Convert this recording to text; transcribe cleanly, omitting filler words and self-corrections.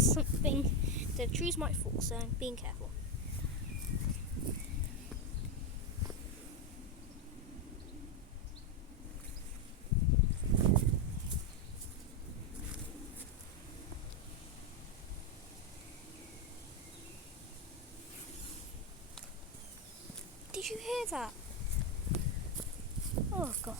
something. The trees might fall, so being careful. Did you hear that? Oh god.